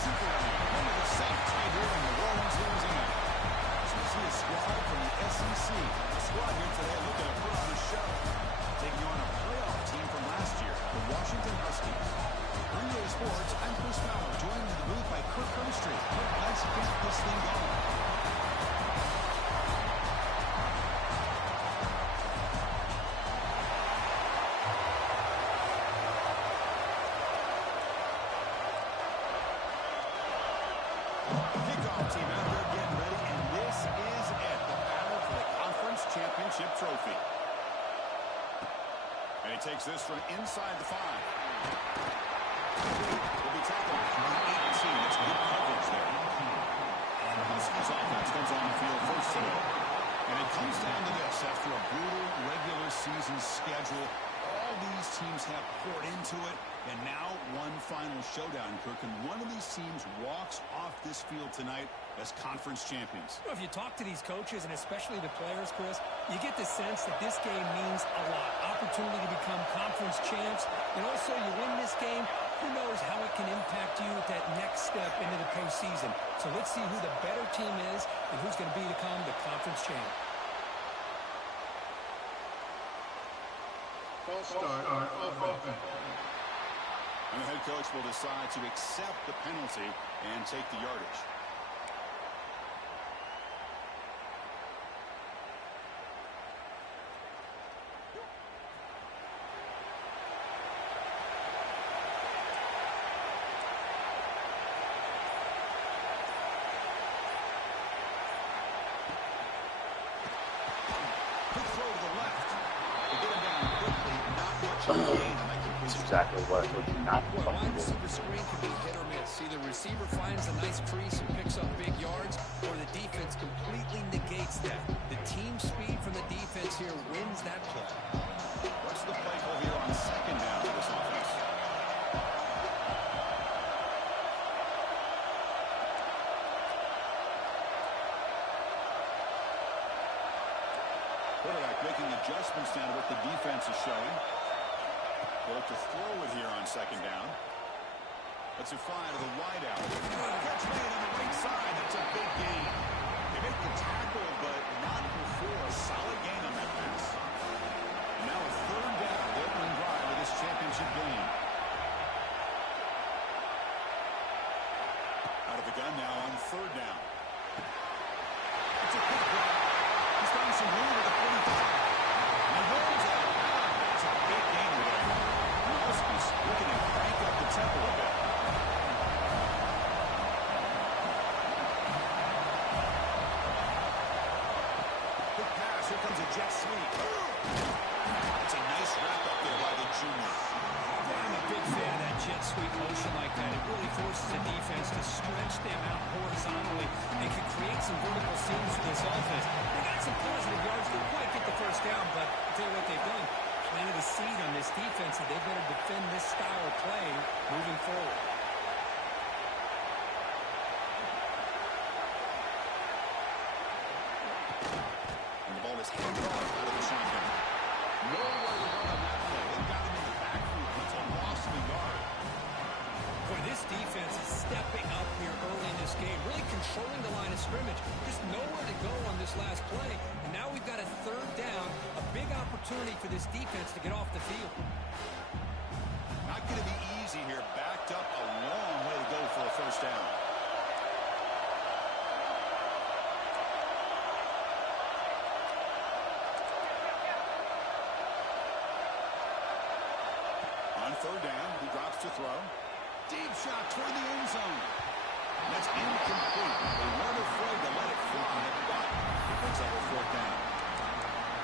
Super home of the Saints right here in New Orleans, Louisiana. So you see a squad from the SEC. The squad here today looking to put on a show. Taking on a playoff team from last year, the Washington Huskies. On Real Sports, I'm Chris Fowler, joined in the booth by Kirk Hermstreet. Kirk, let's get this thing going. Kickoff team out there getting ready, and this is it, the battle for the conference championship trophy. And he takes this from inside the 5. Will be tackled on 18. That's good coverage there. The Huskies offense comes on the field first today. And it comes down to this. After a brutal regular season schedule, all these teams have poured into it. And now one final showdown, Kirk. And one of these teams walks off this field tonight as conference champions. Well, if you talk to these coaches, and especially the players, Chris, you get the sense that this game means a lot. Opportunity to become conference champs. And also, you win this game, who knows how it can impact you at that next step into the postseason. So let's see who the better team is and who's going to become the conference champ. False start on offense. And the head coach will decide to accept the penalty and take the yardage. Quick throw to the left. They get him down quickly. Not much of a gain on that completion. That's exactly what it would not Well, fucking wide do. receiver screen can be hit or miss. Either receiver finds a nice crease and picks up big yards, or the defense completely negates that. The team speed from the defense here wins that play. What's the play call here on second down for this offense? Quarterback making adjustments down to what the defense is showing. They'll look to throw it here on second down. Let's fly to the wide out. Catch made on the right side. That's a big gain. They make the tackle, but not before a solid gain on that pass. And now a third down, the opening drive of this championship game. Out of the gun now on third down. It's a quick grab. He's found some room at the 45. And he rolls out. That's a big gain there. The Huskies looking to crank up the tempo a bit. Quick pass. Here comes a jet sweep. It's a nice wrap up there by the junior. I'm a big fan of that jet sweep motion like that. It really forces the defense to stretch them out horizontally and can create some vertical seams for this offense. They got some positive yards. Didn't quite get the first down, but I'll tell you what they've done. Planted a seed on this defense, and they better defend this style of play moving forward. And the ball is handed off out of the shotgun. Nowhere to run on that play. They got him in the backfield. It's a loss of a yard. Boy, this defense is stepping up here early in this game, really controlling the line of scrimmage. Just nowhere to go on this last play. And now we've got a third down, a big opportunity for this defense to get off the field. Not going to be easy here. Backed up a long way to go for a first down. On third down, he drops to throw. Deep shot toward the end zone. And that's incomplete. They weren't afraid to let it fly, but it brings up a fourth down.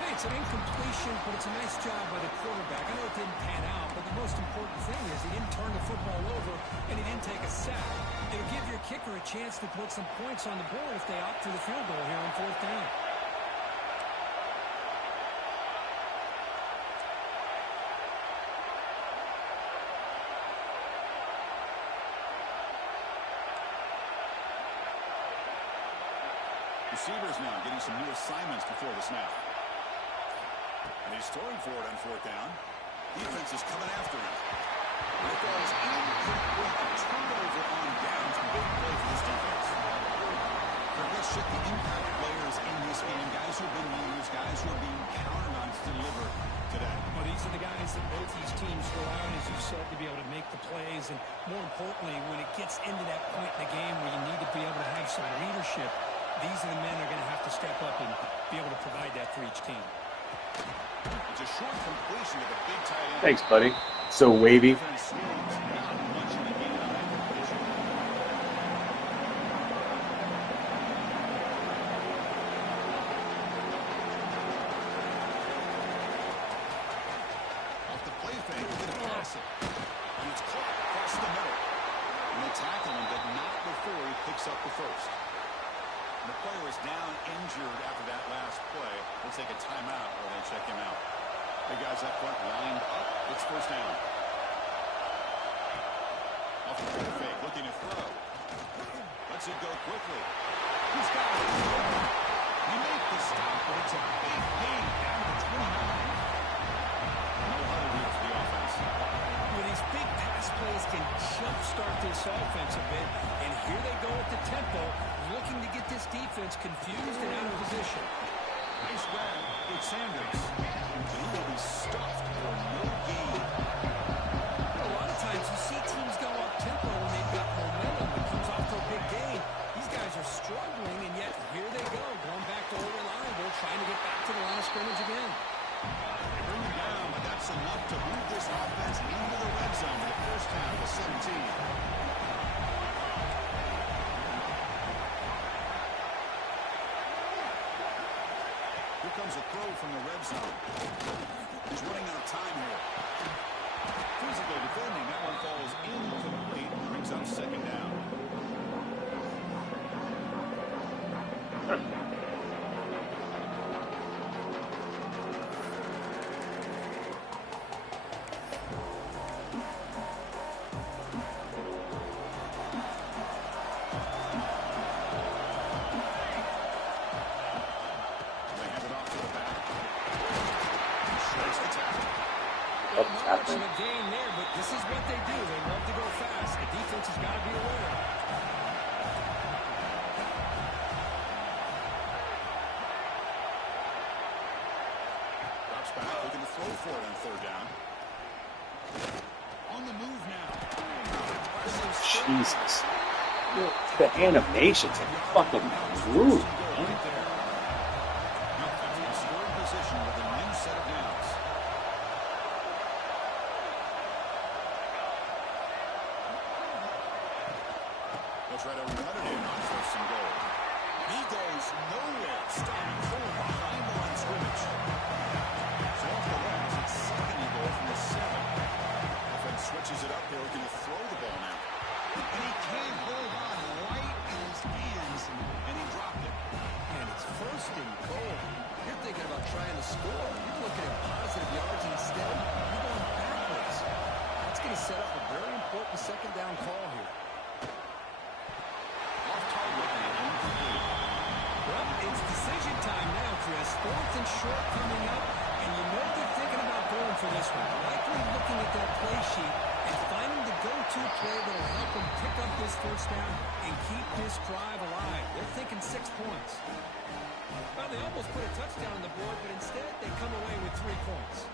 Hey, it's an incompletion, but it's a nice job by the quarterback. I know it didn't pan out, but the most important thing is he didn't turn the football over and he didn't take a sack. It'll give your kicker a chance to put some points on the board if they opt for the field goal here on fourth down. Receivers now getting some new assignments before the snap. And he's throwing for it on fourth down. Defense is coming after him. And it goes incomplete. A turnover on downs. big play for this defense. Let's check the impact players in this game. Guys who have been leaders, guys who are being counted on to deliver today. Well, these are the guys that both these teams rely on, as you said, to be able to make the plays. And more importantly, when it gets into that point in the game where you need to be able to have some leadership, these are the men that are going to have to step up and be able to provide that for each team. It's a short completion of a big tight end. Thanks, buddy. So wavy. Up the first. And the player is down injured after that last play. They'll take a timeout or they check him out. The guys up front lined up. It's first down. Off the fake, looking to throw. Lets it go quickly. He's got it. He made the stop, but it's a big gain down to 29. No huddle here for the offense. Well, these big pass plays can jumpstart this offense a bit, and here they go at the tempo, looking to get this defense confused and out of position. Nice grab with Sanders. And he will be stuffed for no gain. A lot of times you see teams go up tempo when they've got momentum that comes off to a big gain. These guys are struggling, and yet here they go, going back to over line. They're trying to get back to the line of scrimmage again. They bring him down, but that's enough to move this offense into the red zone for the first half of 17. Here comes a throw from the red zone. He's running out of time here. Physical defending. That one falls incomplete. Brings up second down. A gain there, but this is what they do. They love to go fast. The defense has got to be aware. Drops back, looking to throw for it on third down. On the move now. Jesus. The animations are fucking brutal, man. Scoring position with a new set of downs. Right over Notre Dame on first and goal. He goes nowhere, starting cold behind the line of scrimmage. So off the runs, it's second and goal from the 7. Offense switches it up. They're looking to throw the ball now. And he can't hold on right in his hands, and he dropped it. And it's first and goal. You're thinking about trying to score. You're looking at positive yards instead. You're going backwards. That's going to set up a very important second down call here. Well, it's decision time now, Chris. Fourth and short coming up, and you know they're thinking about going for this one. Likely looking at that play sheet and finding the go-to play that will help them pick up this first down and keep this drive alive. They're thinking 6 points. Well, they almost put a touchdown on the board, but instead they come away with 3 points.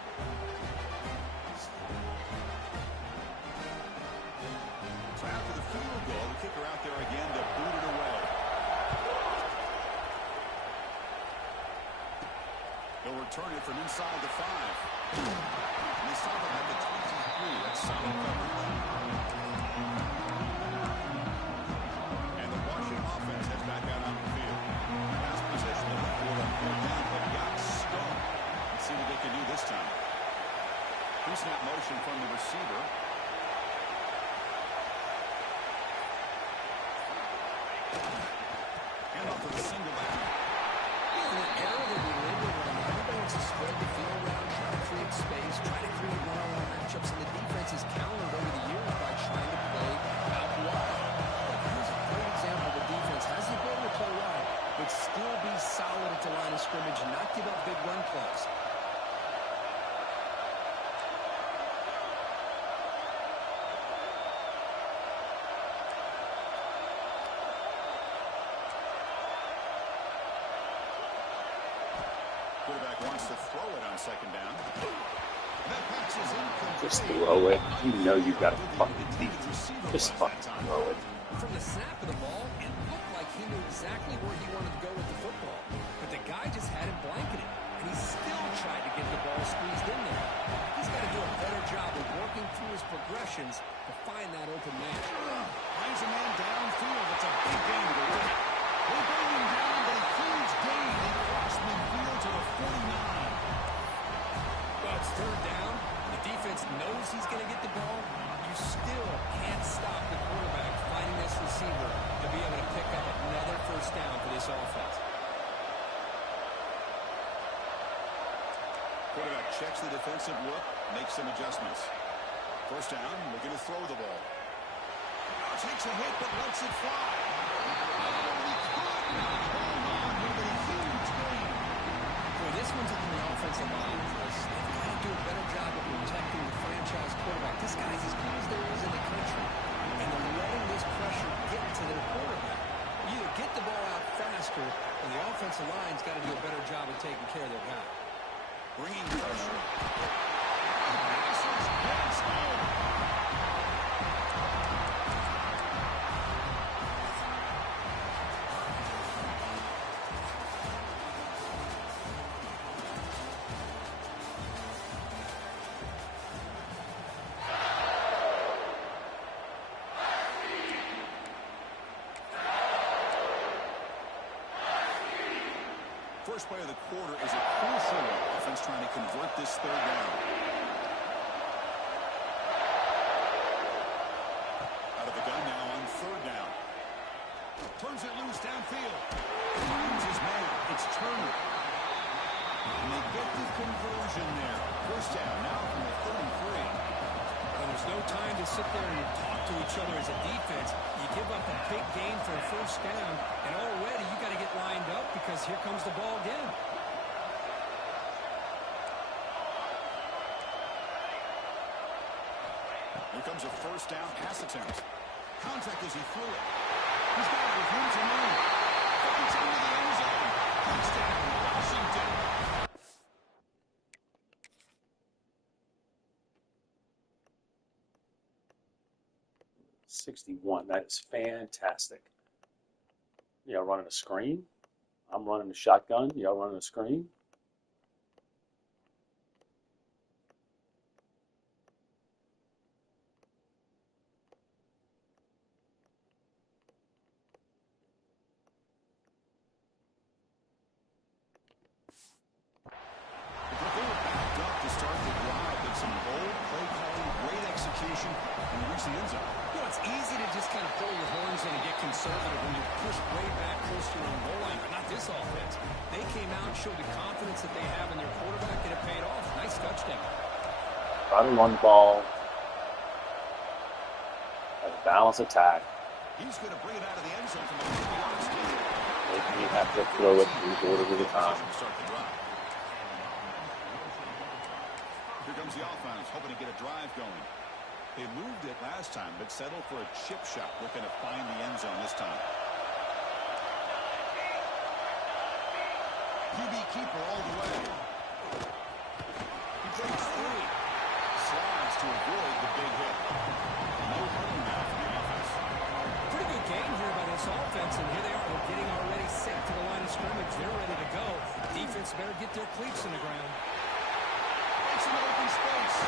So after the field goal, the kicker out there again to boot it away. They'll return it from inside the 5. And they stop it at the 23. That's solid coverage. And the Washington offense heads back out on the field. Last position, they went for it on fourth down, but got stung. Let's see what they can do this time. Pre-snap motion from the receiver. And off with a single down. The era that we live in right now, everybody wants to spread the field around, try to create space, try to create one-on-one matchups, and the defense has countered over the years by trying to play out wide. But here's a great example. The defense has the ability to play wide, but still be solid at the line of scrimmage and not give up big run plays. wants to throw it on second down. That pass is incomplete. Just throw it. You know you got a fucking deep. Just fucking throw it. From the snap of the ball, it looked like he knew exactly where he wanted to go with the football. But the guy just had him blanketed, and he still tried to get the ball squeezed in there. He's got to do a better job of working through his progressions to find that open man. Finds a man downfield. It's a big gain to the right. They bring him down, but a huge gain. He crossed midfield to the 49. Well, it's third down. The defense knows he's going to get the ball. You still can't stop the quarterback finding this receiver to be able to pick up another first down for this offense. Quarterback checks the defensive look, makes some adjustments. First down, looking to throw the ball. Now takes a hit, but lets it fly. Oh, he could not hold on with a huge gain. Boy, this one's up in the offensive line. They've got to do a better job of protecting the franchise quarterback. This guy's as good as there is in the country, and they're letting this pressure get to their quarterback. You either get the ball out faster, or the offensive line's got to do a better job of taking care of their guy. Bringing pressure. The pass is gets home. First play of the quarter is a crucial one. Offense trying to convert this third down. Out of the gun now on third down. Turns it loose downfield. Finds his man. It's Turner. And they get the conversion there. First down now from the 33. Well, there's no time to sit there and talk to each other as a defense. You give up a big gain for a first down, and already you got to get lined up because here comes the ball again. Here comes a first down pass attempt. Contact as he threw it. He's got it with room to move. Finds into the end zone. Touchdown, Washington. 61. That is fantastic. Y'all running a screen? I'm running a shotgun. Y'all running a screen? They were backed up to start the drive, but some bold play calling, great execution, and they reach the end zone. You know, it's easy to just kind of pull your horns in and get conservative when you push way back close to your own goal line, but not this offense. They came out and showed the confidence that they have in their quarterback, and it paid off. Nice touchdown. Try to run the ball. Have a balanced attack. He's going to bring it out of the end zone from the 50-yard line. Maybe you have to throw it 3 quarters at a time. Start the drive. Here comes the offense, hoping to get a drive going. They moved it last time, but settled for a chip shot, looking to find the end zone this time. QB keeper all the way. He breaks free. Slides to avoid the big hit. No home now for the offense. Pretty good game here by this offense, and here they are. They're getting already set to the line of scrimmage. They're ready to go. Defense better get their cleats in the ground. It's an open space.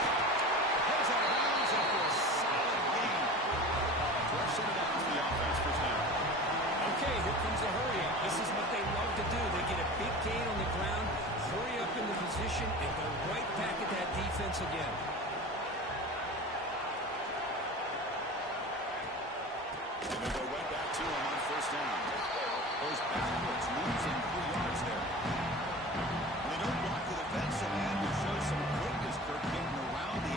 Goes out of bounds after a solid gain. Direction it out to the offense. First down. Okay, here comes a hurry-up. This is what they love to do. They get a big gain on the ground, hurry up in the position, and go right back at that defense again. And they go right back to him on first down. Goes backwards, losing 3 yards there. They don't block the defensive end, who shows some quickness, Kirk, getting around the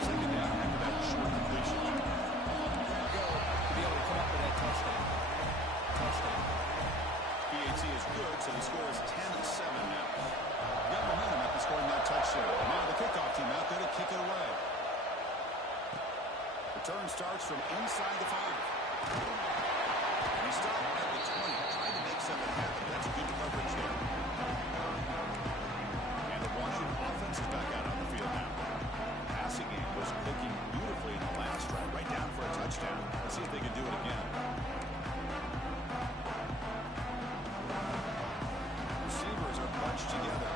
Second down after that short completion. Go to be able to come up with that touchdown. PAT is good, so the score is 10-7 now. Got momentum after scoring that touchdown. Now the kickoff team out there to kick it away. Return starts from inside the 5. He stopped at the 20, trying to make something happen. That's a good coverage there. And the Washington offense is back out on the field now. Passing game was clicking beautifully in the last drive, right down for a touchdown. Let's see if they can do it again. Receivers are bunched together.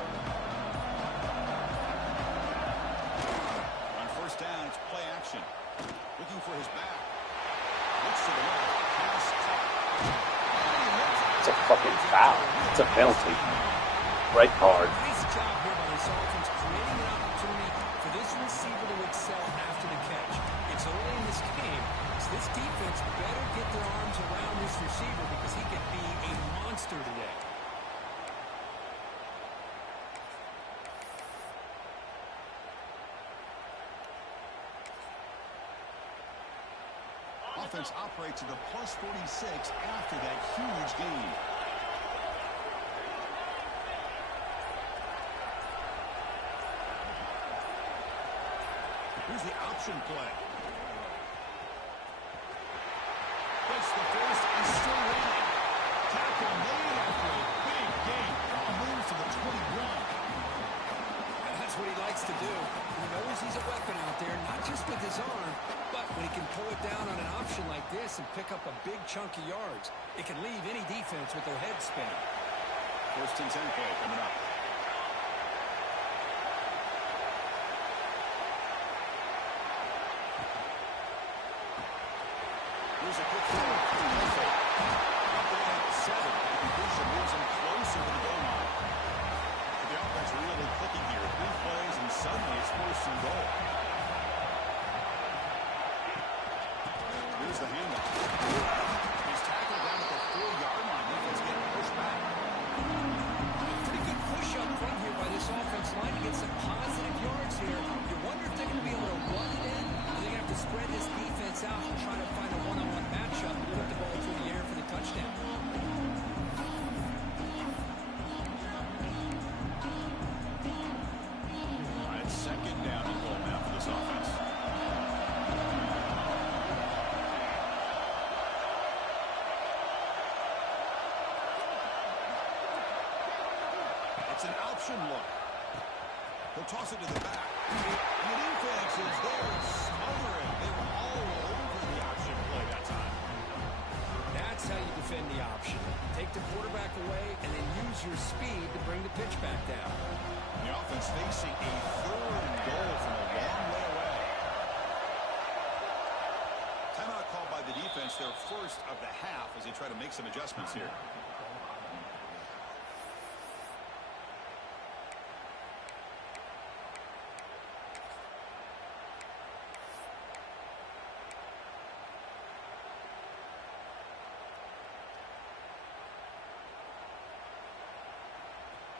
On first down, it's play action. Looking for his back. Looks to the left. Pass caught. It's a fucking foul. It's a penalty. Red card. Nice job here by this offense, creating an opportunity for this receiver to excel after the catch. It's early in this game, so this defense better get their arms around this receiver because he could be a monster today. Offense operates at the plus 46 after that huge gain. Here's the option play. Gets the first and still running. Tackle made after a big gain. Now moves to the 21. That's what he likes to do. He knows he's a weapon out there, not just with his arm, but when he can pull it down on an option like this and pick up a big chunk of yards, it can leave any defense with their head spinning. First and 10 play coming up. Here's a quick throw. Up there at 7. The completion moves him closer to the goal line. The offense really clicking here. 3 plays, and suddenly it's first and goal. Here's the handoff. He's tackled down at the 4-yard line. Defense getting pushed back. Pretty good push up front here by this offense line to get some positive yards here. You wonder if they're going to be able to run it in, or they're going to have to spread this defense out and try to find a one-on-one matchup and put the ball through the air for the touchdown. Second down and goal now for this offense. It's an option look. He'll toss it to the back. And the defense is there smothering. They were all over the option play that time. That's how you defend the option. Take the quarterback away and then use your speed to bring the pitch back down. The offense facing a 3rd and goal from a long way away. Timeout called by the defense, their first of the half as they try to make some adjustments here.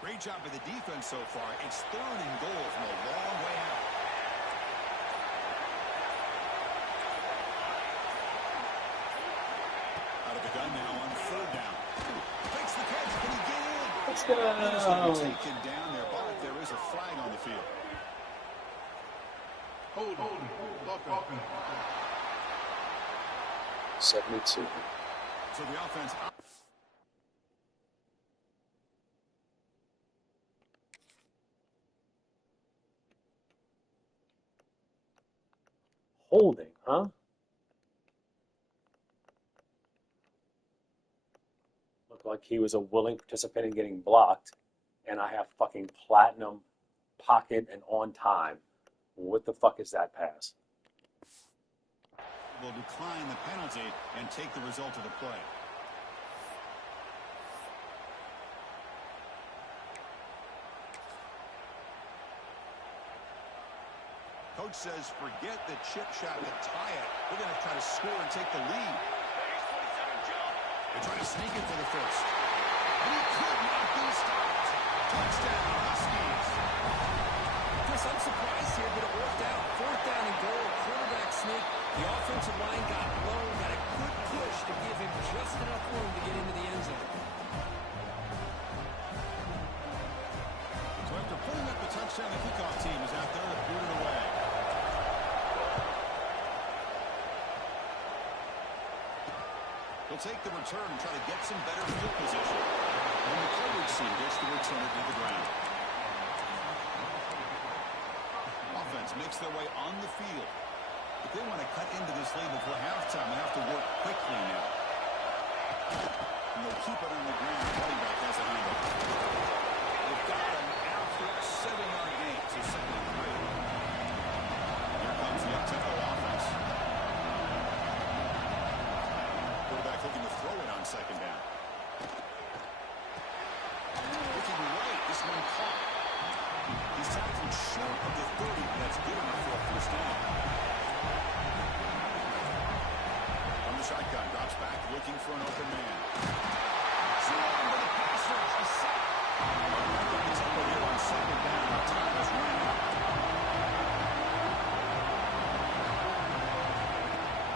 Great job by the defense so far. It's 3rd and goal from a long way out. Out of the gun now on 3rd down. Takes the catch. Can he get in? Let's go. Taken down there, but there is a flag on the field. Hold on. 72. So the offense... Holding, huh? Looked like he was a willing participant in getting blocked, and I have fucking platinum, pocket, and on time. What the fuck is that pass? Will decline the penalty and take the result of the play. Coach says forget the chip shot to tie it. We're going to try to score and take the lead. They try to sneak it for the first. And he could not be stopped. Touchdown, Huskies. Chris, I'm surprised here, but it worked out. 4th down and They'll take the return and try to get some better field position. And the coverage team gets the return to the ground. Offense makes their way on the field. If they want to cut into this lead before halftime, they have to work quickly now. And they'll keep it on the ground. Running back has a handle. They've got him after a 7-yard gain to second and 3. Here comes the up-tempo offense. Quarterback looking to throw it on second down. Looking right, this one caught. He's tackled short of the 30, but that's good enough for a first down. From the shotgun, drops back, looking for an open man. Thrown to the pass rush. A sack. He's up here on second down. Time has run out.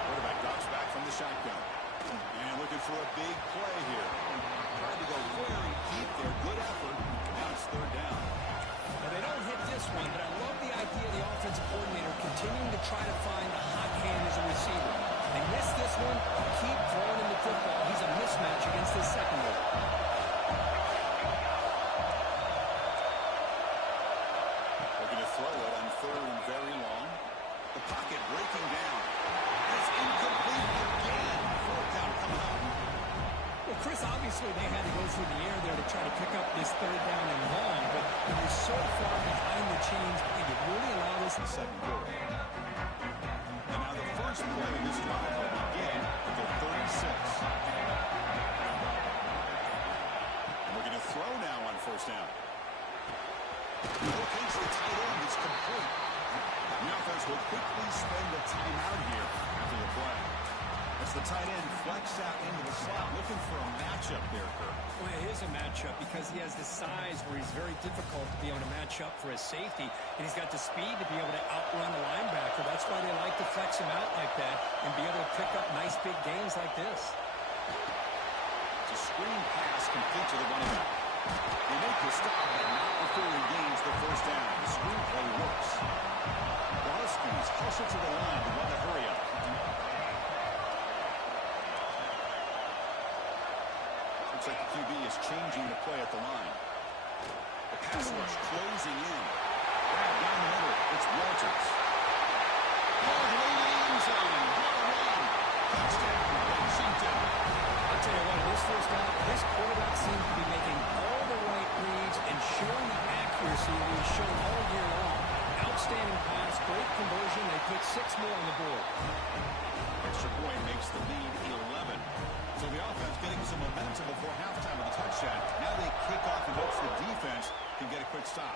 Quarterback drops back from the shotgun. And looking for a big play here. Trying to go very deep there. Good effort. Now it's third down. Well, they don't hit this one, but I love the idea of the offensive coordinator continuing to try to find a hot hand as a receiver. They miss this one, keep throwing him the football. He's a mismatch against his secondary. Looking to throw it on third and very long. The pocket breaking down. It's incomplete again. Fourth down coming up. Well, Chris, obviously they had to go through the air there to try to pick up this third down and long, but when you're so far behind the chains, did you really allow this in the second quarter? And now the first play of this drive will begin at the 36. And we're going to throw now on first down. He locates the tight end. It's complete. The offense will quickly spend the timeout here after the play. As the tight end flex out into the slot, looking for a matchup there, Kirk. Well, it is a matchup because he has the size where he's very difficult to be able to match up for his safety, and he's got the speed to be able to outrun the linebacker. That's why they like to flex him out like that and be able to pick up nice big gains like this. It's a screen pass complete to the running back. They make the stop, but not before he gains the first down. The screen play works. The Huskies hustle to the line to run the hurry up. Looks like the QB is changing the play at the line. The pass rush closing in. Down the middle, it's Walters. Hard lane end zone. What a run. Touchdown, Washington. I'll tell you what, this first down, this quarterback seems to be making all the right reads and showing the accuracy that he's shown all year long. Outstanding pass, great conversion. They put 6 more on the board. Extra point makes the lead 11. So the offense getting some momentum before halftime with a touchdown. Now they kick off and hopes the defense can get a quick stop.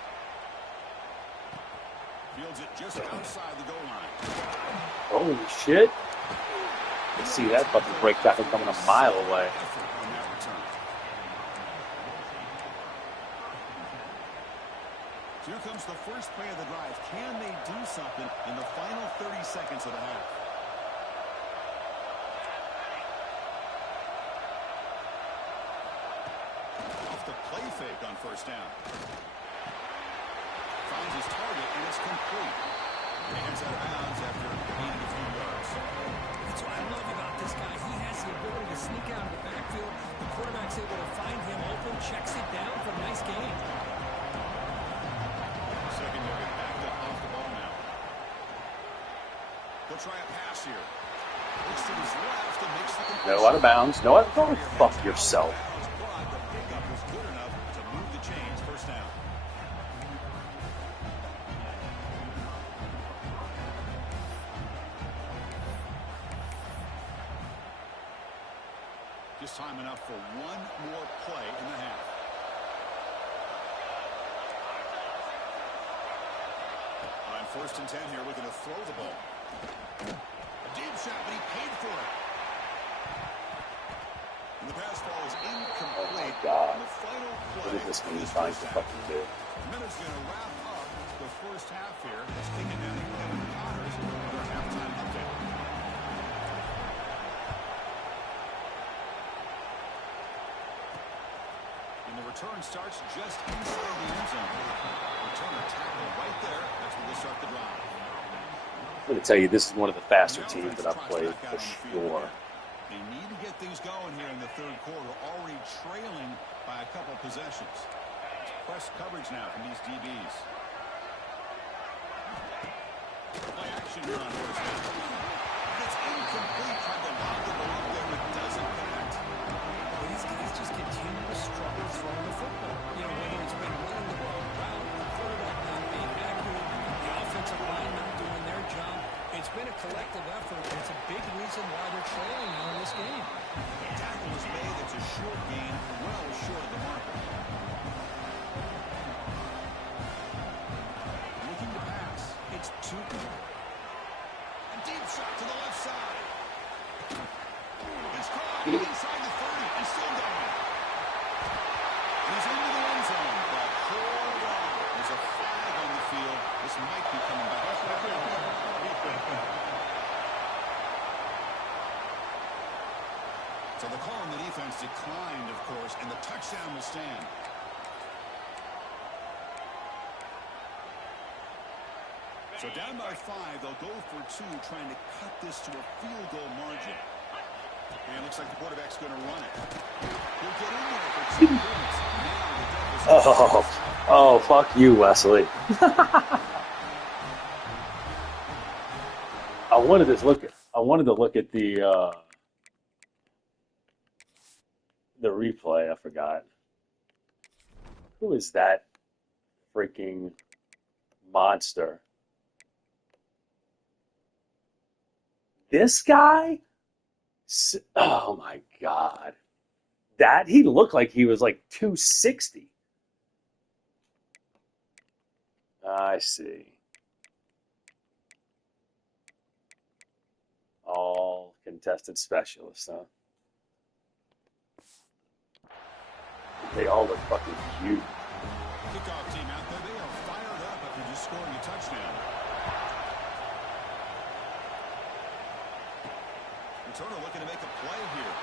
Fields it just outside the goal line. Holy shit. You see that fucking break tackle coming a mile away. On that return. So here comes the first play of the drive. Can they do something in the final 30 seconds of the half? Off the play fake on first down. Finds his target, and it's complete. Hands out of bounds after gaining a few yards. That's what I love about this guy. He has the ability to sneak out of the backfield. The quarterback's able to find him open, checks it down for a nice gain. Secondary backed up off the ball now. He'll try a pass here. Looks to his left and makes the completion. No out of bounds. No out of bounds. Fuck yourself. But the pickup was good enough to move the chains. First down. Just time enough for one more play in the half. On first and 10 here, looking to throw the ball. A deep shot, but he paid for it. And the pass ball is incomplete. Oh my God. The final play. What is this game trying to fucking do? Minutes going to wrap up the first half here. Let's take it down to Kevin Connors for a halftime update. And the return starts just inside the end zone. Returner tackle right there. That's where they start the drive. I'm going to tell you, this is one of the faster teams that I've played for sure. They need to get things going here in the third quarter, already trailing by a couple possessions. It's press coverage now from these DBs. Play action here on first down. It's incomplete. Tried to lock the ball up there, but doesn't connect. Well, these guys just continue to struggle throwing the football. You know, whether it's been running the ball around, the quarterback not being accurate, the offensive line not doing their job. It's been a collective effort, and it's a big reason why they're trailing now in this game. The tackle is made. It's a short gain, well short of the marker. Looking to pass. It's two. A deep shot to the left side. He's caught inside the 30 and still going. He's into the end zone, but hold on. There's a flag on the field. This might be coming back. So the call on the defense declined, of course, and the touchdown will stand. So down by 5, they'll go for 2, trying to cut this to a field goal margin. And it looks like the quarterback's going to run it. He'll get in there for 2 points. Now the deficit. Oh, fuck you, Wesley. I wanted to look at the replay. I forgot. Who is that freaking monster? This guy? Oh my God. He looked like he was like 260. I see. All contested specialists, huh? They all look fucking cute. Kickoff team out there, they are fired up after just scoring a touchdown. Returner looking to make a play here.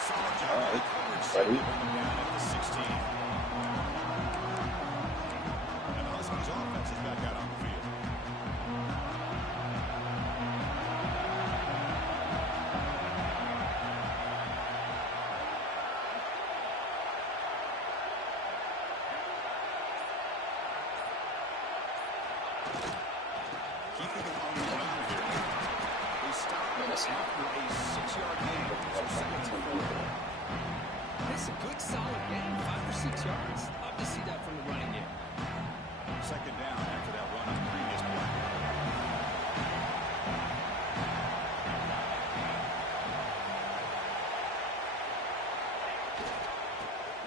Solid job by the coverage. Bring them down at the 16. And the Huskies offense is back out on the field. Keeping it on the ground here. They stop this after a 6-yard gain. So second and 4. It's a good, solid game, 5 or 6 yards. Love to see that from the running game. Second down after that run on the previous play.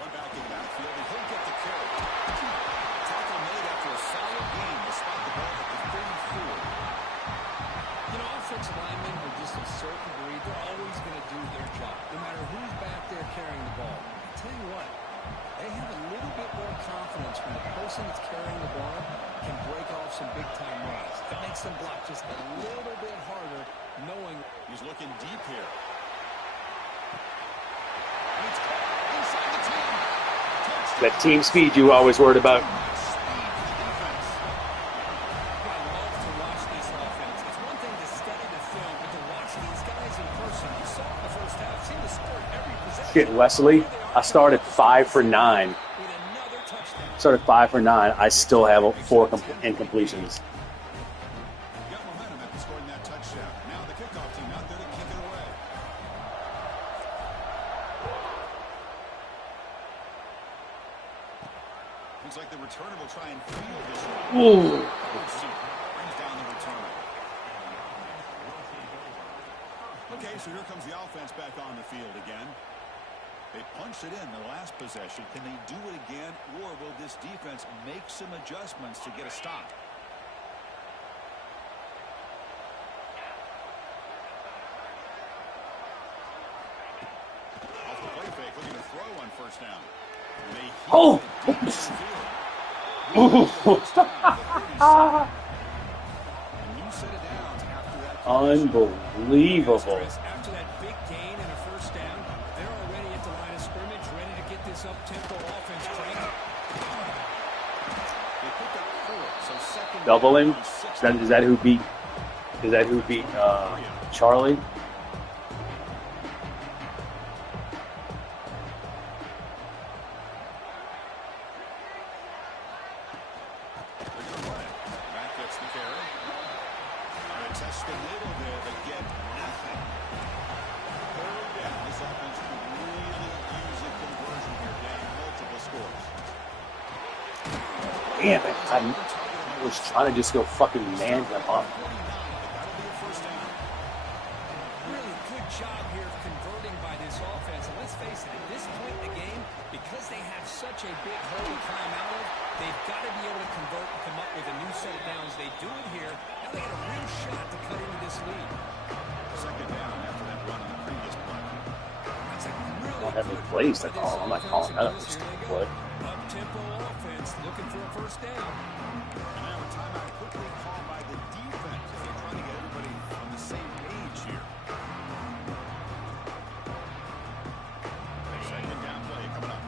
One back in the backfield, and he'll get the carry. Tackle made after a solid gain to spot the ball at the 34. You know, offensive linemen are just a certain breed. They're always going to do their job, no matter who's back there carrying the ball. I tell you what, they have a little bit more confidence when the person that's carrying the ball can break off some big-time runs. It makes them block just a little bit harder, knowing He's looking deep here. And it's inside the 10. Touchdown. That team speed you always worried about. Speed for the defense. I love to watch this offense. It's one thing to study the film, but to watch these guys in person, you saw in the first half, seem to score every possession. Shit, Wesley, I started 5 for 9. With another touchdown. Started 5 for 9. I still have 4 incompletions. Got momentum after scoring that touchdown. Now the kickoff team out there to kick it away. Looks like the returner will try and field this one. Ooh. Brings down the returner. Okay, so here comes the offense back on the field again. They punched it in the last possession. Can they do it again, or will this defense make some adjustments to get a stop? Off the play fake, looking to throw on first down. And they heat Oh. it deep downfield. And you set it down after that. Unbelievable. After that big gain and a first down, they're already at the line of scrimmage, ready to get this up-tempo offense cranking. They picked up 4, so second Double him? down, 6. Is that who beat Is that who beat Charlie? That gets the carry. They test the middle there, but get nothing. Third down. This offense could really use a conversion here, down multiple scores. Damn it. I was trying to just go fucking man them up. That'll be a first down. Really good job here of converting by this offense. And let's face it, at this point in the game, because they have such a big hole to climb out of, they've got to be able to convert and come up with a new set of downs. They do it here. Now they got a real shot to cut into this lead. Second down after that run on the previous play. That's a I really don't have any good plays to play by call. this I'm not offense. calling that a Here stupid they play. go. Up-tempo offense looking for a first down. And now a timeout quickly called by the defense as they're trying to get everybody on the same page here. Second down play coming up.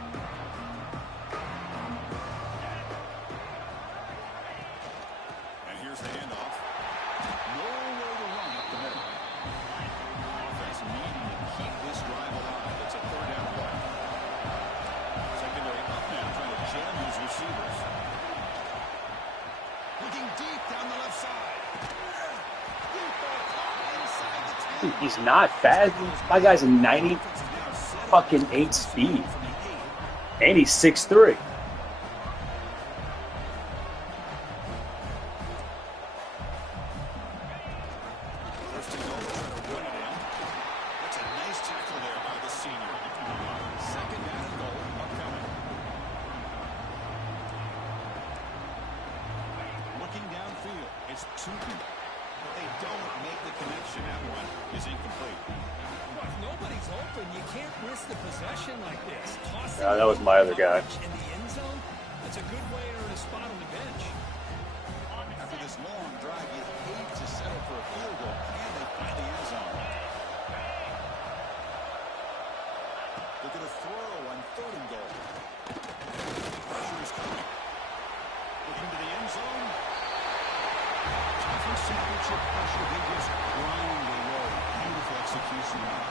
And here's the handoff. Nowhere to run up the middle. Offense needing to keep this drive alive. It's a third down play. Secondary up now, trying to jam these receivers. Looking deep down the left side. Deep ball caught inside the 10. Dude, he's not fast. My guy's a 90 fucking 8 speed. And he's 6'3". First and goal, trying to run it in. That's a nice tackle there by the senior. Second down and goal, upcoming. Looking downfield, it's two people, but they don't make the connection. That one is incomplete. Well, if nobody's open, you can't risk the possession like this. Tossing Yeah, that was my other guy. in the end zone, that's a good way to earn a spot on the bench. After this long drive, you hate to settle for a field goal, and they find the end zone. Look at a throw on third and goal. Pressure is coming. Looking to the end zone. Conference championship pressure, they just grind the road. Beautiful execution on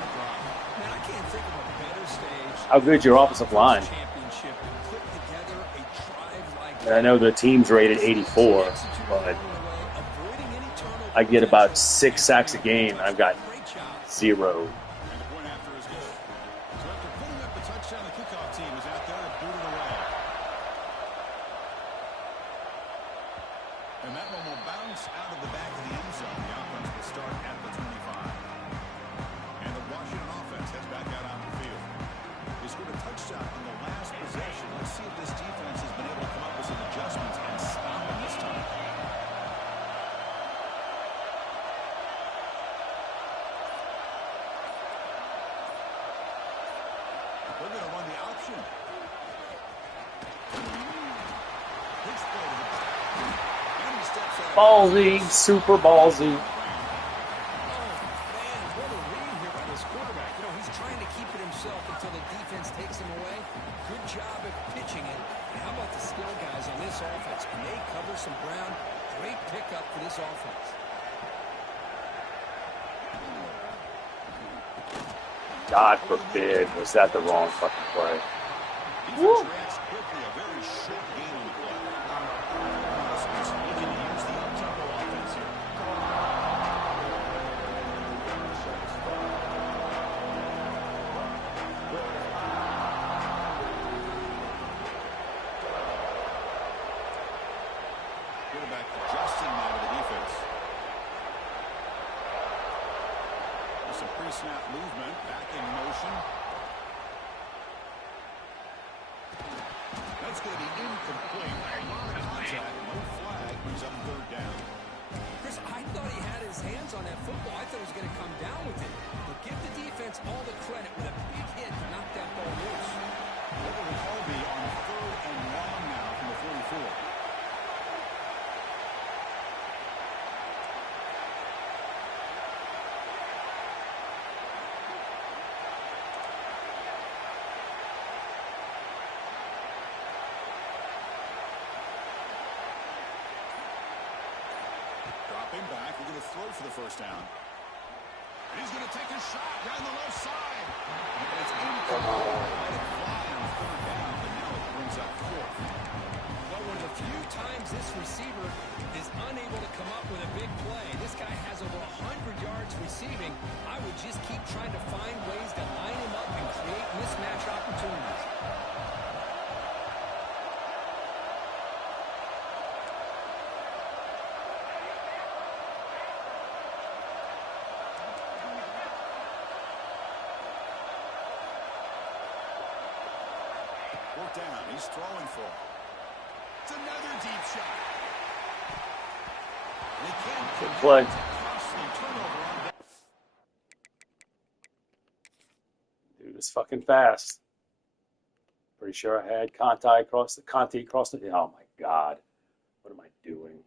the drive. Man, I can't think of a better stage. How good's your offensive line? Championship to put together a drive like And I know the team's rated 84, but I get about 6 sacks a game. I've got 0. And the point after is good. So after putting up the touchdown, the kickoff team is out there to boot it away. And that one will bounce out of the back of the end zone. The offense will start at the 25. And the Washington offense heads back out on the field. They scored a touchdown in the last possession. Let's see if this defense has been able to come up with some adjustments and stop them this time. They're going to run the option. Big play to the back. And he steps out. Ballsy, super ballsy. Man, what a read here by this quarterback. You know, he's trying to keep it himself until the defense takes him away. Good job at pitching it. And how about the skill guys on this offense? Can they cover some ground? Great pickup for this offense. God forbid, was that the wrong fucking play? Defense reacts quickly. A very short gain on the play. Offense looking to use the up-tempo offense here. Quarterback adjusting now to the defense. With some pre-snap movement, back in motion. That's going to be incomplete. A lot of contact, no flag, brings up third down. Chris, I thought he had his hands on that football. I thought he was going to come down with it. But give the defense all the credit with a big hit to knock that ball loose. What will the call be on third and long now from the 44? Dropping back, we're going to throw for the first down. And he's going to take a shot down the left side. And it's incomplete. Let it fly on third down, but now it brings up fourth. Well, one of the few times this receiver is unable to come up with a big play. This guy has over 100 yards receiving. I would just keep trying to find ways to line him up and create mismatch opportunities. Fourth down, he's throwing for it. It's another deep shot. They can't Good play. Dude is fucking fast. Pretty sure I had Conte across the. Oh my god, what am I doing?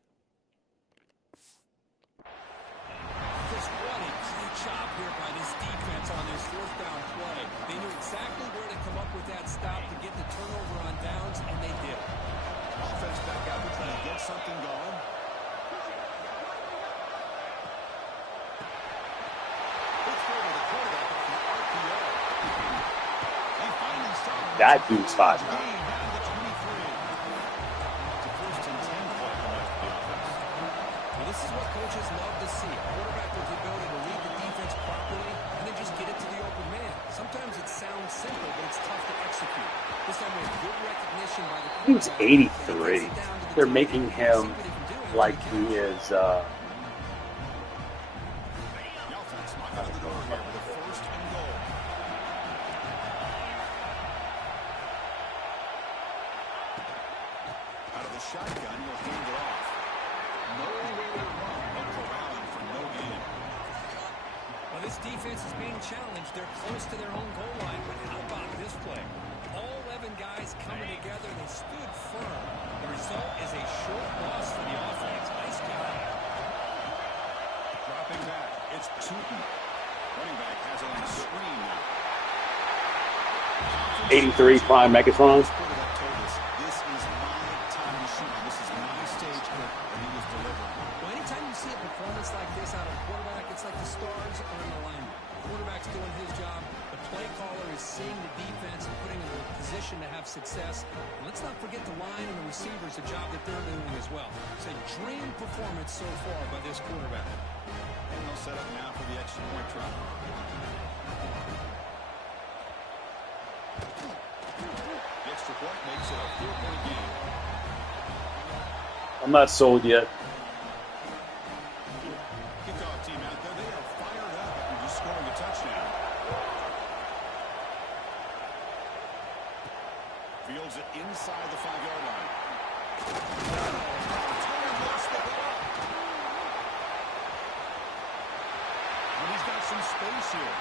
Just what a great job here by this defense on this fourth down play. They knew exactly where to come up with that stop to get the turnover on downs, and they did it. Offense back out to try to get something going. Let's go to the quarterback off the RPO. He finally stopped. That dude's fast. Down to 23. It's a first and 10 play for the offense. Well, this is what coaches love to see. A quarterback with the ability to read the defense properly and then just get it to the open man. Sometimes it sounds simple, but it's tough to execute. This time with good recognition by the He's quarterback. 83. They're making him like he is. The offense knocked out the door here with a first and goal. Out of the shotgun, he'll hand it off. Nowhere to run, but corralling for no gain. Well, this defense is being challenged. They're close to their own goal line, but how about this play? All 11 guys coming together. They stood firm. The result is a short loss for the offense. Nice job. Dropping back. It's Tootin. Running back has it on the screen now. 83 prime Megatron. Quarterback told us, this is my time to shine. This is my stage, and he was delivering. Well, anytime you see a performance like this out of a quarterback, it's like the stars are in alignment. The quarterback's doing his job. The play caller is seeing the defense and putting them in a position to have success. And let's not forget the line and the receivers, the job that they're doing as well. It's a dream performance so far by this quarterback. And they'll set up now for the extra point try. The extra point makes it a 4-point game. I'm not sold yet. Kickoff team out there, they are fired up after just scoring a touchdown. Fields it inside the 5-yard line. And he's got some space here.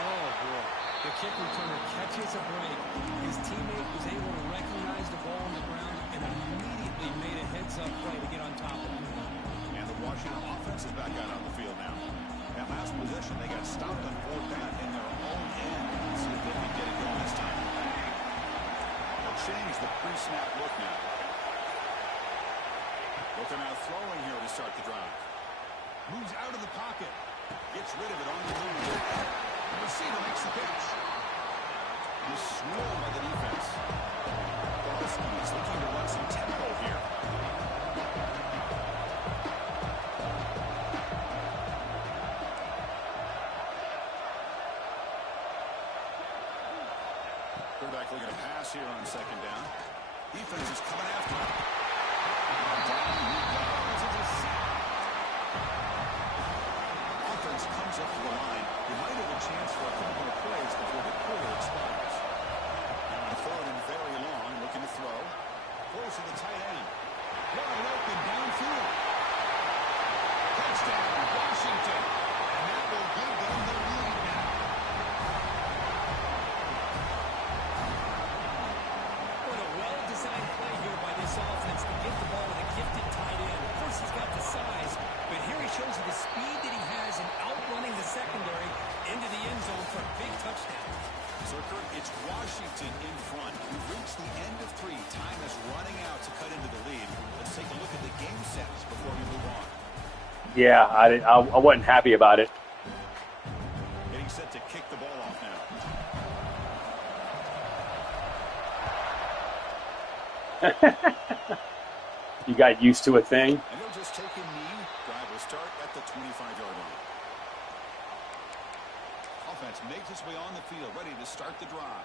Oh, boy. The kick returner catches a break. His teammate was able to recognize the ball on the ground and immediately made a heads-up play to get on top of it. And the Washington offense is back out on the field now. That last possession, they got stopped on fourth down in their own end. Let's see if they can get it going this time. They'll change the pre-snap look now. But they're now throwing here to start the drive. Moves out of the pocket. Gets rid of it on the move. The receiver makes the pitch. He's swirled by the defense. Bosky is looking to run some tempo here. Quarterback looking to pass here on second down. Defense is coming after him. Down he goes. It's a sack. Offense comes up to the line. They might have a chance for a couple more plays before the quarter expires. Now on third and very long, looking to throw. Close to the tight end. Wide open downfield. Touchdown, Washington. And that will give them the lead now. What a well-designed play here by Yeah, I wasn't happy about it. Getting set to kick the ball off now. You got used to a thing. And they'll just take a knee. Drive will start at the 25-yard line. Offense makes its way on the field, ready to start the drive.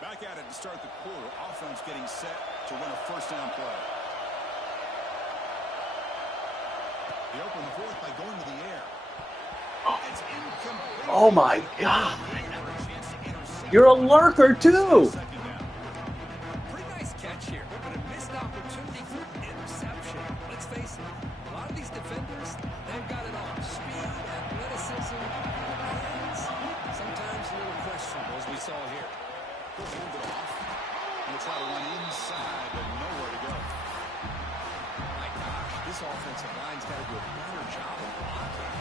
Back at it to start the quarter. Offense getting set to run a first down play. They open the fourth by going to the air. It's incomplete. Oh my God! You're a lurker too. Pretty nice catch here, but a missed opportunity for interception. Let's face it, a lot of these defenders, they've got it all. Speed, athleticism, and sometimes a little questionable, as we saw here. He'll hold it off. He'll try to run inside, but nowhere to go. My gosh, this offensive line's got to do a better job of blocking.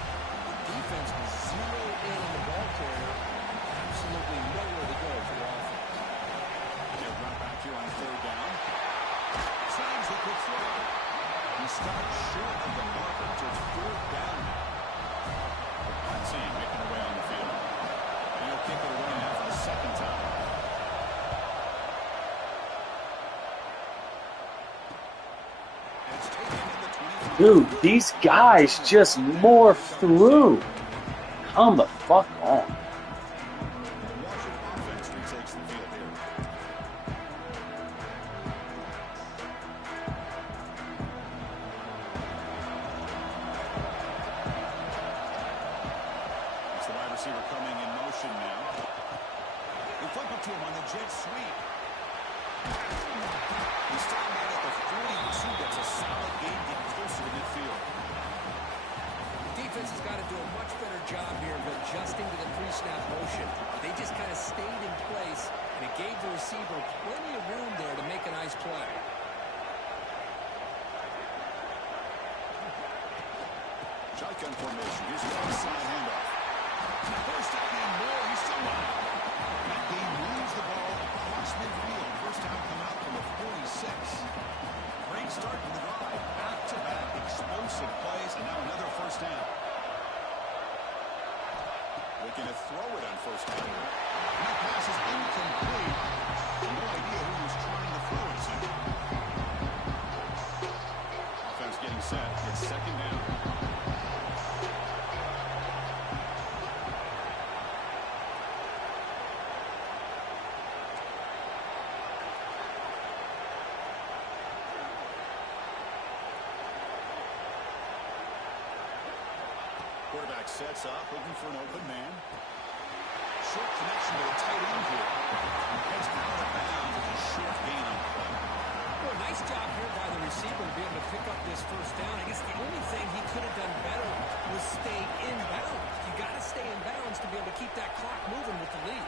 The defense was zeroed in on the ball carrier. Absolutely nowhere to go for the offense. They'll run back here on third down. Snags the quick throw. He stopped short of the marker to fourth down. Let's see him making their way on the field. And he'll kick it away now for the second time. Dude, these guys just morph through. Come the fuck on. Washington offense retakes the field here. It's the wide receiver coming in motion now. They flip it to him on the jet sweep. He's starting out at the 42. That's a solid game getting closer to midfield. Defense has got to do a much better job here of adjusting to the pre-snap motion. They just kind of stayed in place, and it gave the receiver plenty of room there to make a nice play. Shotgun formation. Here's the outside handoff. First down and more. He's still alive. That game moves the ball across midfield. First down come out from the 46. Great start to the drive. Back-to-back explosive plays, and now another first down. Looking to throw it on first down. And that pass is incomplete. No idea who was trying to throw it to. Offense getting set. It's second down. Quarterback sets up, looking for an open man. Short connection to the tight end here. Heads out of bounds with a short gain on the play. Well, nice job here by the receiver to be able to pick up this first down. I guess the only thing he could have done better was stay in bounds. You got to stay in bounds to be able to keep that clock moving with the lead.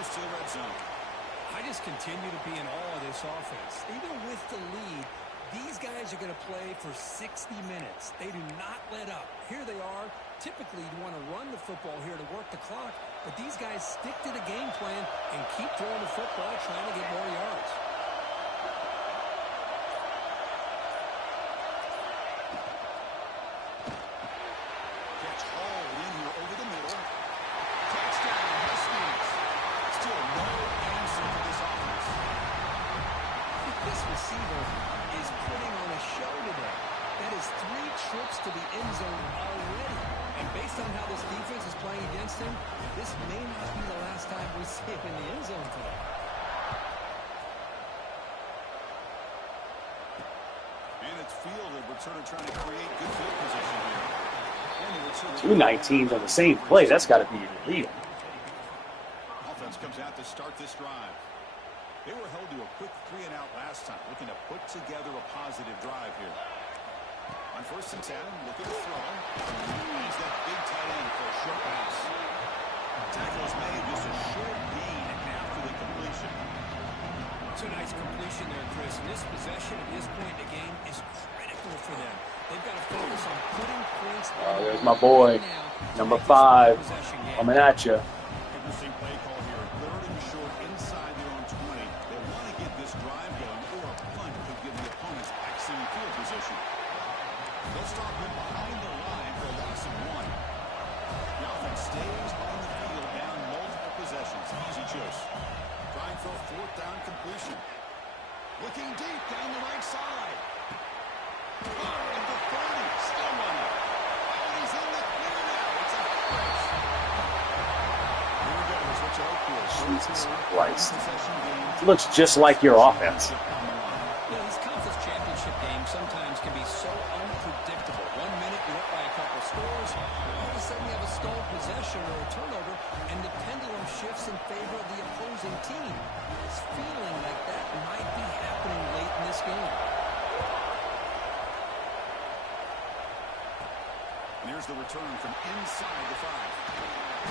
To the red zone. I just continue to be in awe of this offense. Even with the lead, these guys are going to play for 60 minutes. They do not let up. Here they are. Typically, you want to run the football here to work the clock, but these guys stick to the game plan and keep throwing the football, trying to get more yards. Catch hauled in here over the middle. Touchdown, Huskies. Still no answer for this offense. This receiver is putting on a show today. That is 3 trips to the end zone already. And based on how this defense is playing against him, this may not be the last time we see him in the end zone today. And it's fielded. We're sort of trying to create good field position here. 219s on the same play. That's got to be illegal. Offense comes out to start this drive. They were held to a quick 3-and-out last time, looking to put together a positive drive here. On first and 10, looking to throw. He's that big tight end for a short pass. Tackle This possession at this point in the game is critical for them. They've got to focus on putting points on the There's my board boy, right now number to make this a 5. possession game. Coming at you. Interesting play call here. 3rd and short inside their own 20. They want to get this drive going, or a punt could give the opponents excellent field position. They'll stop him behind the line for a loss of 1. The offense stays on the field down multiple possessions. Easy choice. Trying for a 4th down completion. Looking deep down the right side. At the 30, still running. And he's in the clear now. It's a finish. Here we go. Here's what you hope for. Jesus Christ. It looks just like your offense. Yeah, these conference championship games sometimes can be so unpredictable. 1 minute you're up by a couple scores, all of a sudden you have a stalled possession or a turnover, and the pendulum shifts in favor of the opposing team. It's feeling like that might be happening late in this game. And here's the return from inside the 5.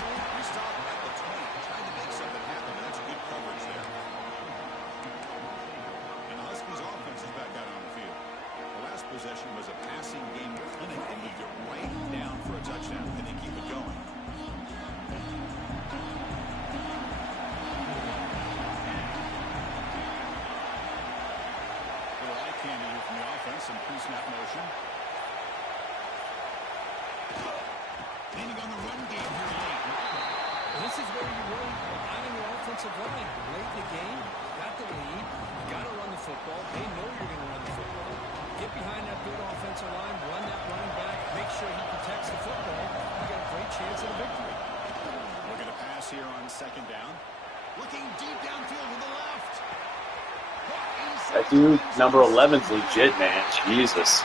We stop at the 20, trying to make something happen, but that's good coverage there. And the Huskies offense is back out on the field. The last possession was a passing game clinic. They moved it right down for a touchdown, and they keep it going. Little eye candy here from the offense, some pre-snap motion. Leaning on the run game here late. This is where you really rely on your offensive line. Late in the game, got the lead, got to run the football. They know you're going to run the football. Get behind that good offensive line, run that running back, make sure he protects the football. You got a great chance at a victory. Looking to pass here on 2nd down. Looking deep downfield to the left. That dude, number 11's legit, man. Jesus.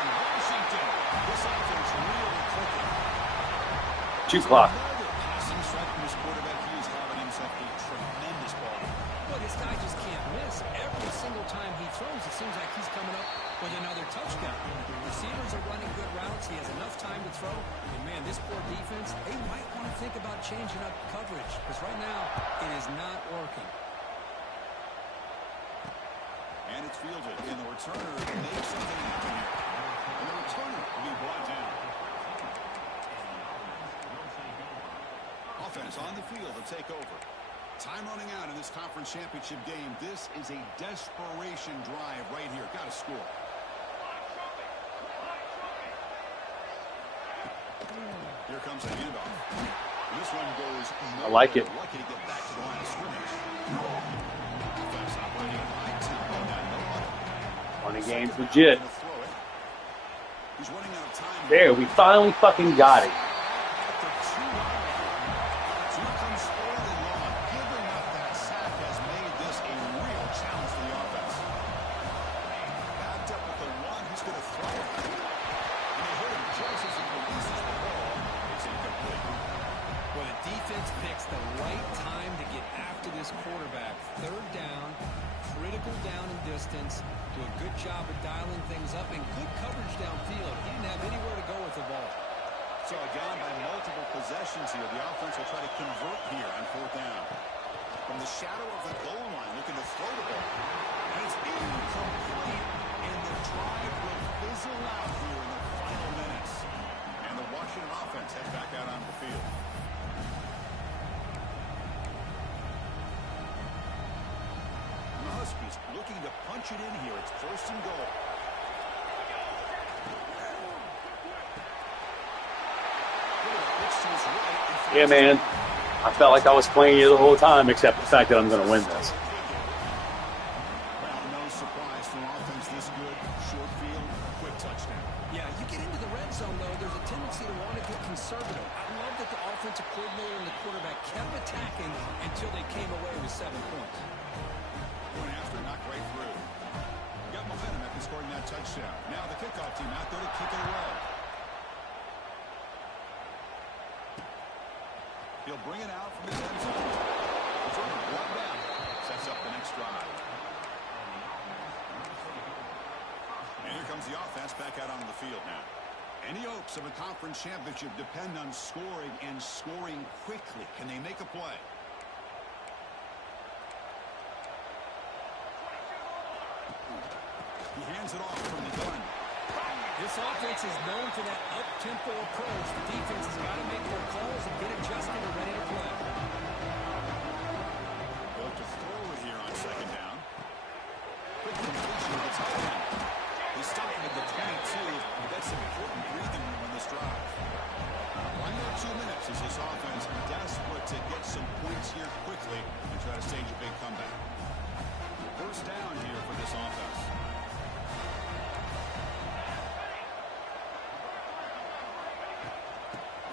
2 clock. Passing strike from his quarterback. He is having himself a tremendous ball. Well, this guy just can't miss. Every single time he throws, it seems like he's coming up with another touchdown. The receivers are running good routes. He has enough time to throw. And, man, this poor defense, they might want to think about changing up coverage because right now it is not working. And it's fielded. And the returner makes something happen here. And the returner will be brought down. Offense on the field to take over. Time running out in this conference championship game. This is a desperation drive right here. Got to score. Here comes a handoff. And this one goes I like it. lucky to get back to the line of scrimmage. Offense operating at high tempo now. No huddle. Running game's legit. He's running out of time. There, we finally fucking got it. Picks the right time to get after this quarterback. 3rd down, critical down in distance. Do a good job of dialing things up and good coverage downfield. He didn't have anywhere to go with the ball. So down by multiple possessions here. The offense will try to convert here on 4th down. From the shadow of the goal line, looking to throw the ball. And it's incomplete. And the drive will fizzle out here in the final minutes. And the Washington offense heads back out on the field. The Huskies looking to punch it in here. It's 1st and goal. Yeah, man. I felt like I was playing you the whole time, except the fact that I'm going to win this. Well, no surprise from offense this good. Short field, quick touchdown. Yeah, you get into the red zone, though, there's a tendency to want to get conservative. I love that the offensive coordinator and the quarterback kept attacking until they came away with 7 points. Going after, knocked right through. Got momentum after scoring that touchdown. Now the kickoff team out there to kick it away. He'll bring it out from his end zone. Returner brought down. Sets up the next drive. And here comes the offense back out onto the field now. Any hopes of a conference championship depend on scoring and scoring quickly. Can they make a play? hands it off from the gun. This offense is known for that up-tempo approach. The defense has got to make their calls and get adjusted and ready to play. They'll have to throw it here on second down. Quick completion of the tight end. He's stopping at the 22, but that's important breathing room on this drive. Under 2 minutes as this offense desperate to get some points here quickly and try to stage a big comeback. First down here for this offense.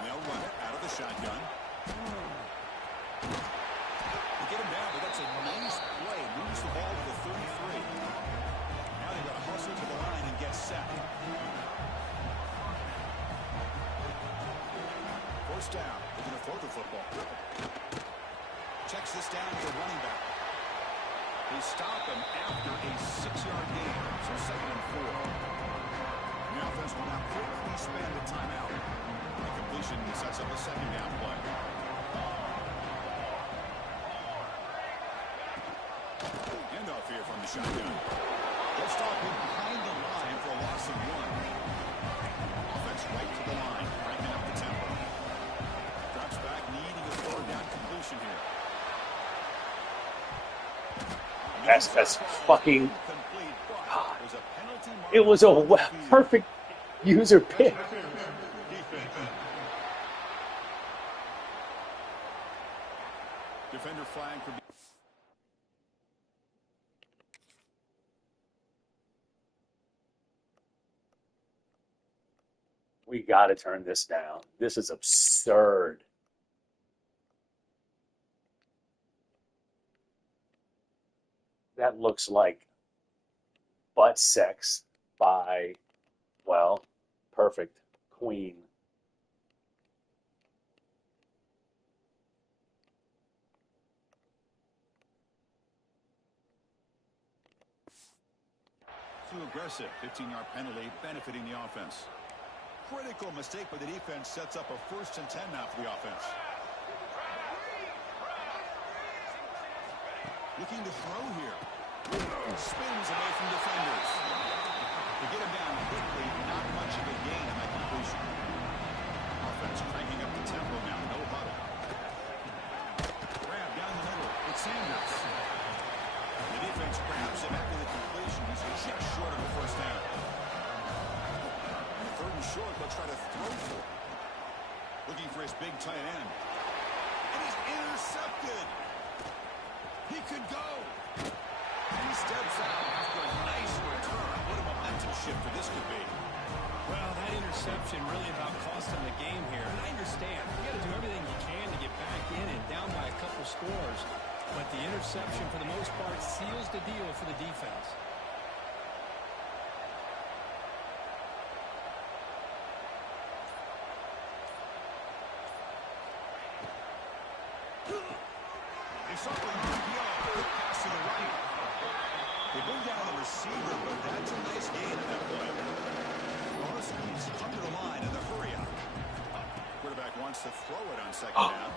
They'll run it out of the shotgun. They get him down, but that's a nice play. Moves the ball to the 33. Now they've got to hustle to the line and get set. First down. They're going to throw the football. Checks this down to the running back. They stop him after a 6-yard gain. So 2nd and 4. The offense will now quickly spend a timeout. The completion sets up a 2nd down play. Handoff here from the shotgun. They'll stop him behind the line for a loss of 1. Offense right to the line, cranking up the tempo. Drops back, needing a 4th down completion here. That's fucking. God. It was a perfect user pick. Defender flag for. We got to turn this down. This is absurd. That looks like butt sex by, well, perfect queen. Too aggressive. 15-yard penalty benefiting the offense. Critical mistake by the defense sets up a 1st and 10 now for the offense. Looking to throw here. Spins away from defenders. To get him down quickly, not much of a gain on that completion. Offense cranking up the tempo now. No huddle. Grab down the middle. It's Sanders. The defense grabs him after the completion. He's just short of the 1st down. And 3rd and short, they'll try to throw for it. Looking for his big tight end. And he's intercepted. He could go. And he steps out after a nice return. What a momentum shifter this could be. Well, that interception really about cost them the game here. And I understand. You got to do everything you can to get back in and down by a couple scores. But the interception, for the most part, seals the deal for the defense. They start with RPO. Quick pass to the right. They bring down the receiver, but that's a nice gain at that point. Huskies come to the line in the hurry up. Quarterback wants to throw it on 2nd down.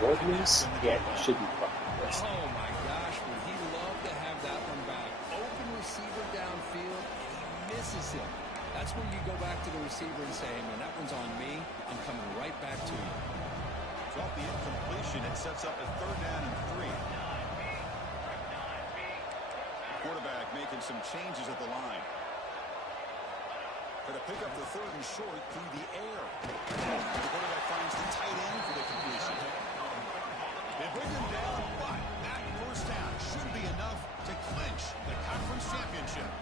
Goodness. Yeah, you should be fucking this. Oh, my gosh. Would he love to have that one back? Open receiver downfield, and he misses him. That's when you go back to the receiver and say, hey, man, that one's on me. I'm coming right back to you. Drop the incompletion. It sets up a 3rd down and 3. Quarterback making some changes at the line. Going to pick up the 3rd and short through the air. The quarterback finds the tight end for the completion. They bring him down, but that 1st down should be enough to clinch the conference championship.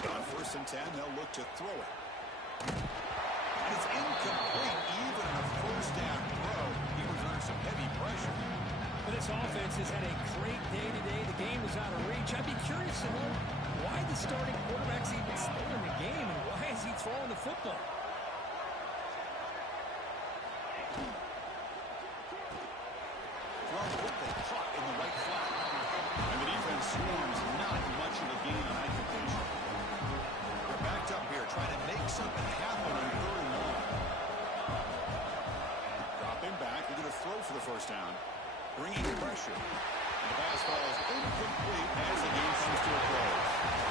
On 1st and 10, they'll look to throw it. And it's incomplete, even on a 1st down throw. He was under some heavy pressure. But this offense has had a great day today. The game is out of reach. I'd be curious to know why the starting quarterback's even still in the game and why is he throwing the football? Thrown quickly, caught in the right flat. And the defense swarms not much of a gain on that completion. They're backed up here trying to make something happen on 3rd and long. Drop him back. They're going to throw for the 1st down. bringing pressure. And the pass falls incomplete as the game comes to a close.